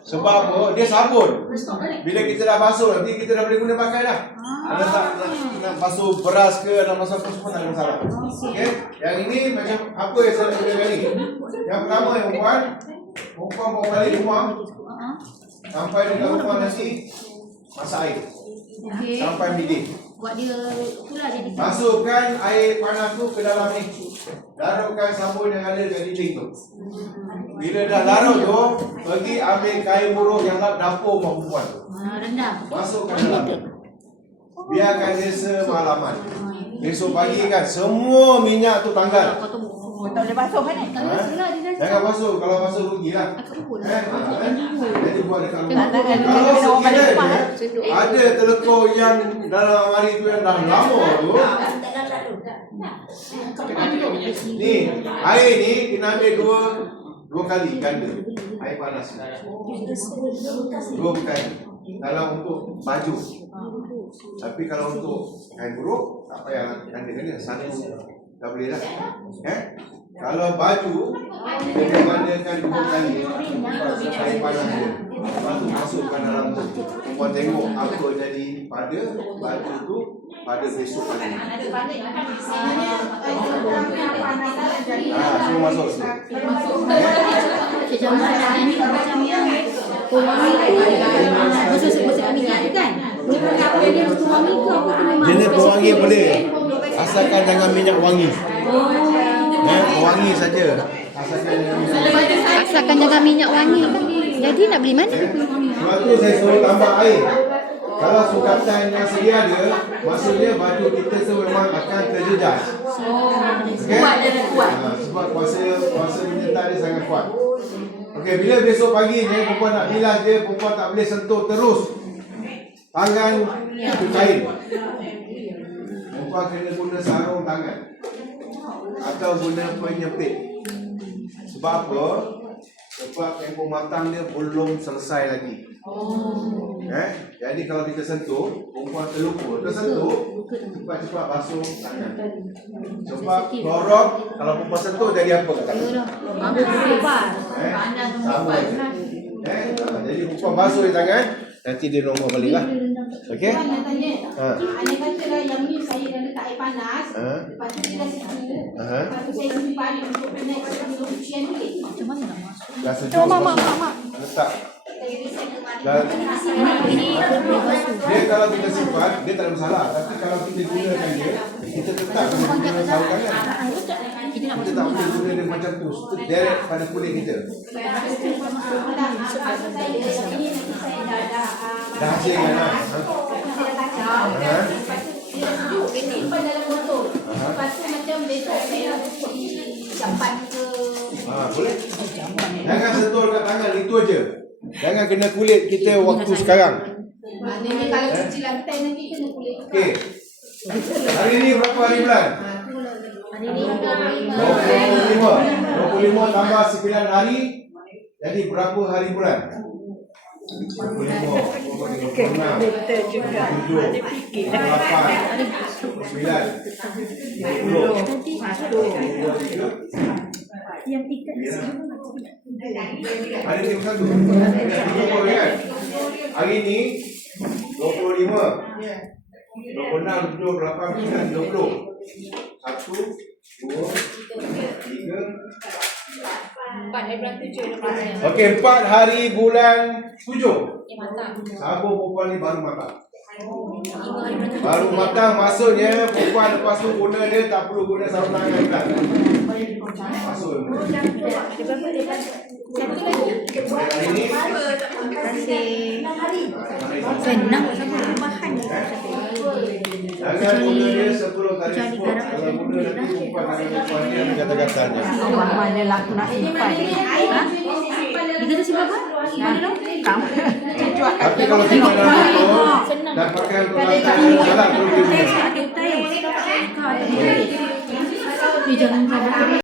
Sebab apa? Dia sabun. Bila kita dah basuh, nanti kita dah boleh guna pakai dah. Nak basuh beras ke, nak basuh apa semua tak ada masalah. Okey. Yang ini macam apa yang saya nak kali? Yang pertama yang perempuan bawa balik rumah. Sampai dekat rumah nanti masak air. Sampai mendidih. Buat dia pula jadi. Masukkan air panas tu ke dalam ni. Larutkan sabun yang ada dekat dinding tu. Bila dah larut tu, pergi ambil kain buruh yang lap dapur rumah perempuan tu. Rendam. Masukkan dalam. Biarkan dia semalaman. Besok pagi kan semua minyak tu tanggal. Tak boleh basuh kan? Jangan basuh. Kalau basuh rugilah. Jadi buat dekat rumah. Kalau sekiranya ada telekor yang dalam hari tu yang dah lama tu, ni air ni kena ambil dua kali ganda air panas. Dua kali. Kalau untuk baju. Tapi kalau untuk kain buruk, tak payah ganda satu. Tak boleh dah. Kalau baju, kita gandakan dua kali air panas dia. Lepas tu masukkan dalam tu. Kau tengok apa jadi pada baju tu pada besok hari. Semua masuk sini. Macam ini macam yang wangi tu masuk minyak tu kan? Ni apa dia mesti wangi ke apa tu memang? Jenis pewangi boleh. Asalkan jangan minyak wangi. Wangi saja. Asalkan jangan minyak wangi. Jadi nak beli mana? Sebab tu saya suruh tambah air. Kalau sukatan yang sedia ada, maksudnya baju kita tu memang akan terjejas. Kuat dan kuat. Sebab kuasa menyertai dia sangat kuat. Okey, bila besok pagi ni perempuan nak bilas dia, perempuan tak boleh sentuh terus tangan itu kain. Perempuan kena guna sarung tangan atau guna penyepit. Sebab apa? Sebab tempoh matang dia belum selesai lagi. Jadi kalau kita sentuh, perempuan tersentuh, cepat-cepat basuh tangan. Sebab klorok, kalau perempuan sentuh jadi apa kata? Sama. Jadi perempuan basuh di tangan, nanti dia normal balik lah. Okey? Anda katalah yang ni saya dah letak air panas, lepas tu dia dah sejuk, lepas tu saya simpan untuk kena cucian kulit. Macam mana nak masuk? Dah sejuk. Letak. Dia kalau kita simpan, dia tak ada masalah. Tapi kalau kita gunakan dia, kita tetap kena guna sarung tangan. Kita tak boleh guna dia macam tu, direct pada kulit kita. Dah hasilkan lah. Simpan dalam botol. Lepas tu macam besok saya campan ke. Boleh. Jangan sentuh dekat tangan, itu aja. Jangan kena kulit kita waktu sekarang. Maknanya kalau cuci lantai nanti kena kulit. Okey. Hari ni berapa hari bulan? Hari ni 25 tambah 9 hari. Jadi berapa hari bulan? 25, 26, 27, 28, 9, 10, Yang ikat di sini. Hari ni satu. Hari ni 25, 26, 28, 9, 20. 1, 2, 3, 4. Okey, 4 hari bulan 7. Sabun perempuan ni baru matang. Baru matang maksudnya perempuan lepas tu guna dia tak perlu guna sarung tangan kan. Masuk. Hari ni Senang sama bahan. jangan guna dia sebelum tarik sport. Kalau guna nanti perempuan tangan dia ada gata-gatanya. Awak mana lah aku nak simpan. Kita tu simpan apa? Kamu. Tapi kalau simpan dalam botol dan pakai untuk jalan perlu dia. Jangan